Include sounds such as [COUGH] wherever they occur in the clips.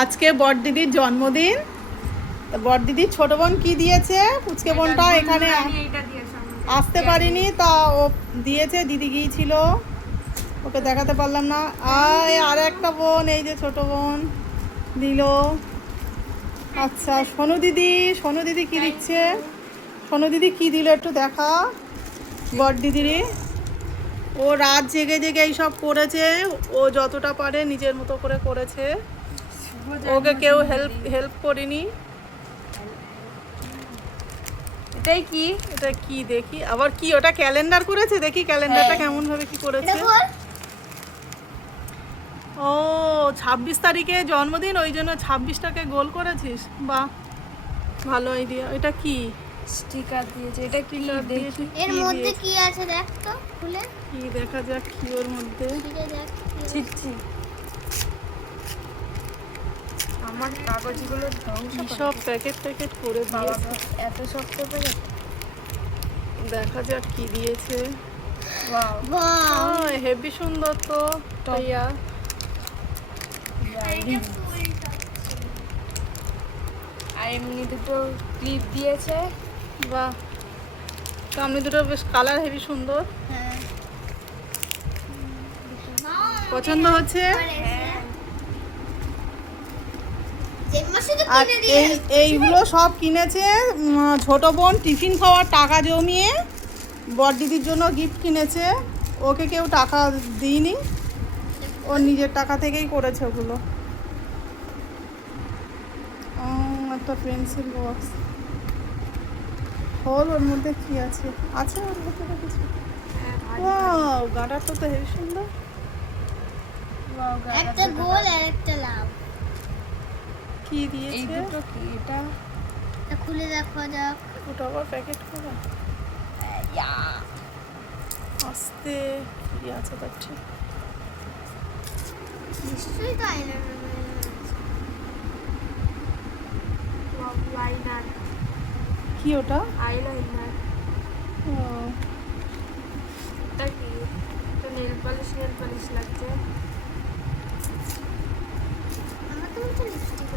আজকে বড়দিদির জন্মদিন। বড়দিদির ছোট বোন কি দিয়েছে? পুচকে বোনটা এখানে আসতে পারিনি তা ও দিয়েছে দিদি গিয়েছিল। ওকে দেখাতে পারলাম না। আর একটা বোন এই যে ছোট বোন দিল। আচ্ছা সোনু দিদি সোনু দিদি কি দিচ্ছে? সোনু দিদি কি দিল একটু দেখা বড় দিদিরই ও রাত জেগে জেগে এইসব করেছে ও যতটা পারে নিজের মতো করে করেছে। ওকে কেউ হেল্প হেল্প করেনি। এটাই কি? এটা কি দেখি? আবার কি? ওটা ক্যালেন্ডার করেছে? দেখি ক্যালেন্ডারটা কেমন ভাবে কি করেছে। ও ছাব্বিশ তারিখে জন্মদিন ওই জন্য ছাব্বিশটাকে গোল করেছিস? বাহ ভালো আইডিয়া এটা কি? স্টিকার দিয়েছে। এটা কি দেখি? এর মধ্যে কি আছে দেখ তো খুলে। কি দেখা যাক কি ওর মধ্যে? ছিঁড়ে দেখ কি আছে। ছিচ্ছি আমার কাগজগুলো সব প্যাকেট প্যাকেট করে দিয়েছে। এত শক্ত পেরে দেখা যাক কি দিয়েছে। হেভি সুন্দর তো ভাইয়া। আর এমনি দুটো ক্লিপ দিয়েছে। বাহ সামনে দুটো বেশ কালার হেভি সুন্দর। হ্যাঁ। পছন্দ হচ্ছে? শুধু আর এই এইগুলো সব কিনেছে ছোট বোন টিফিন খাওয়ার টাকা জমিয়ে বড় দিদির জন্য গিফট কিনেছে। ওকে কেউ টাকা দিইনি। ওর নিজের টাকা থেকেই করেছে ওগুলো। একটা পেন্সিল বক্স হল ওর মধ্যে কি আছে? আছে ওর ভেতরে কিছু? ওয়াও গাঁটারটা তো হেভি সুন্দর। একটা গোল আর একটা লাভ কি এই দিয়েছে দুটো কি? এটা? এটা খুলে দেখা যাক। ওটা আবার প্যাকেট করা? আস্তে কি আছে তার ঠিক? নিশ্চয়ই তো আইলাইনার লাইনার কি ওটা? আইলাইনার ও, এটা কি? এটা নেল পালিশ নেল পালিশ লাগছে। আমার তো লিপস্টিক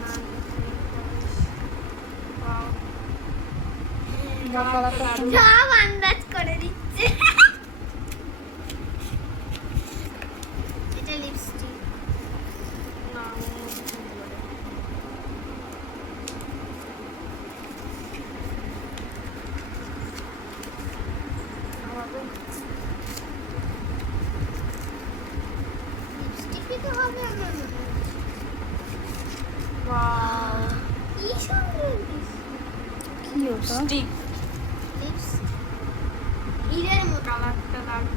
না nail polish। Wow, যা কালারটা সুন্দর। সব আন্দাজ করে দিচ্ছে। এটা লিপস্টিক লিপস্টিকই তো হবে আমার wow, কি সুন্দর কি ওটা stick, লিপস হীরের মতো কালারটা দারুণ।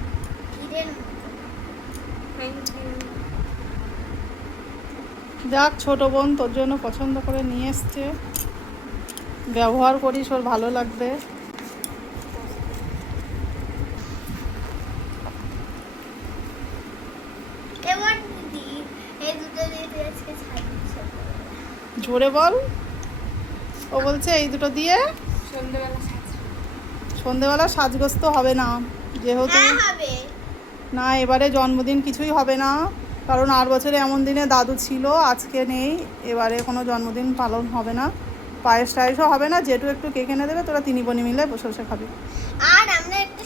যাক ছোট বোন তোর জন্য পছন্দ করে নিয়ে এসছে। ব্যবহার করিস ওর ভালো লাগবে। জোরে বল। ও বলছে এই দুটো দিয়ে সন্ধ্যেবেলা। সন্ধেবেলা সাজগোজ তো হবে না। যেহেতু হ্যাঁ না এবারে জন্মদিন কিছুই হবে না কারণ আর বছরে এমন দিনে দাদু ছিল আজকে নেই এবারে কোনো জন্মদিন পালন হবে না। পায়েস টায়েসও হবে না যেটু একটু কেক এনে দেবে তোরা তিনি বনি মিলে বসে বসে খাবি। আর আমরা একটা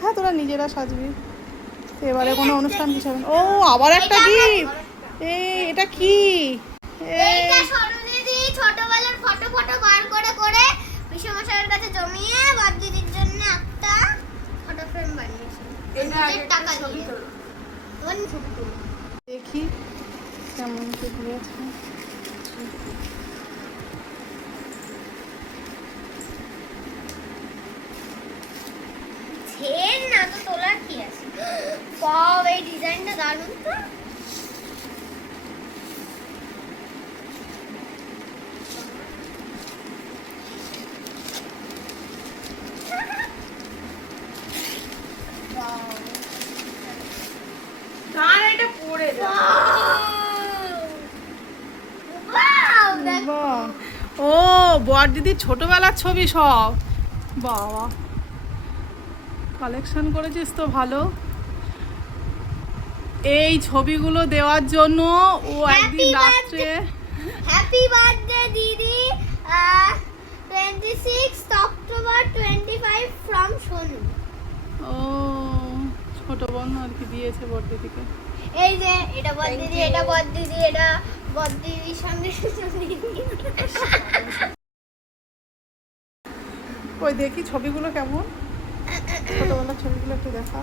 হ্যাঁ তোরা নিজেরা সাজবি। তো এবারে কোনো অনুষ্ঠান কিছু হবে না। ও আবার একটা গিফট! এই এটা কি? এইটা ছোটবেলার ফটো ফটো বার করে করে কাছে জমিয়ে বাদ দিদির জন্য ফটো ফ্রেম বানিয়েছি। এটা আগে টাকা ছবি তোলো। তোমার ছবি তোলো। দেখি কেমন কি দিয়েছে ছেন না তো তোলার কি আছে? [GASPS] বাহ এই ডিজাইনটা দারুণ তো দাঁড়া, এটা পড়ে যাবে। Wow! দেখ বাহ। ও বর দিদির ছোটবেলার ছবি সব। বাবা। কালেকশন করেছিস তো ভালো। এই ছবিগুলো দেওয়ার জন্য ও একদিন রাত্রে হ্যাপি বার্থডে দিদি। Twenty six October twenty five from Sonu ও ছোট বোন আর কি দিয়েছে বড় দিকে এই যে এটা Thank দিদি এটা বদ দিদি এটা বদ দিদির সঙ্গে ওই দেখি ছবিগুলো কেমন? ছোটবেলার ছবিগুলো একটু দেখা।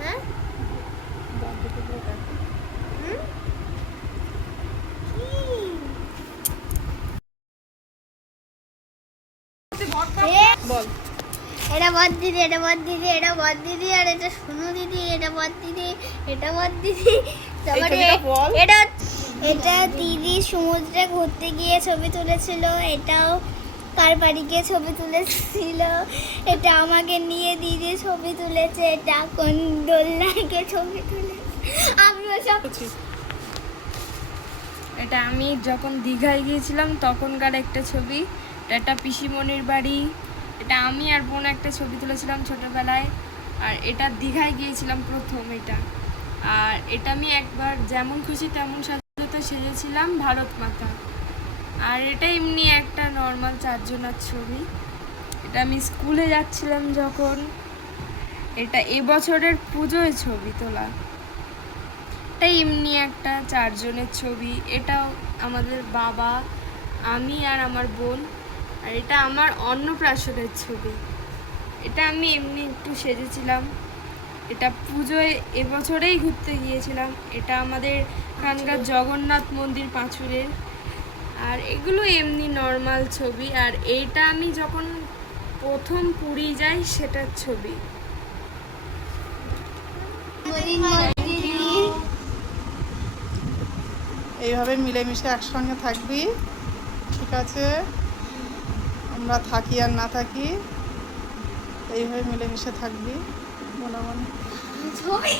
হ্যাঁ? বল। এটা বদ দিদি এটা বদ দিদি এটা বদ দিদি আর এটা সোনু দিদি এটা বদ দিদি এটা বদ দিদি। তারপরে এটা এটা দিদি সমুদ্রে ঘুরতে গিয়ে ছবি তুলেছিল এটাও কার বাড়ি গিয়ে ছবি তুলেছিল এটা আমাকে নিয়ে দিদি ছবি তুলেছে এটা কোন দোলনায় গিয়ে ছবি তুলেছে। আমিও সব। এটা আমি যখন দীঘায় গিয়েছিলাম তখনকার একটা ছবি এটা একটা পিসিমণির বাড়ি এটা আমি আর বোন একটা ছবি তুলেছিলাম ছোটোবেলায়, আর এটা দীঘায় গিয়েছিলাম প্রথম এটা। আর এটা আমি একবার যেমন খুশি তেমন সাজাতে সেজেছিলাম ভারত মাতা। আর এটা এমনি একটা নর্মাল চারজনার ছবি। এটা আমি স্কুলে যাচ্ছিলাম যখন। এটা এবছরের পুজোয় ছবি তোলা। এটা এমনি একটা চারজনের ছবি। এটাও আমাদের বাবা, আমি আর আমার বোন। আর এটা আমার অন্নপ্রাশনের ছবি। এটা আমি এমনি একটু সেজেছিলাম। এটা পুজোয় এবছরেই ঘুরতে গিয়েছিলাম। এটা আমাদের এখানকার জগন্নাথ মন্দির পাঁচুরের। আর এগুলো এমনি নর্মাল ছবি। আর এইটা আমি যখন প্রথম পুরী যাই, সেটার ছবি। এইভাবে মিলেমিশে একসঙ্গে থাকবি। ঠিক আছে? আমরা থাকি আর না থাকি এইভাবে মিলেমিশে থাকবি ছবি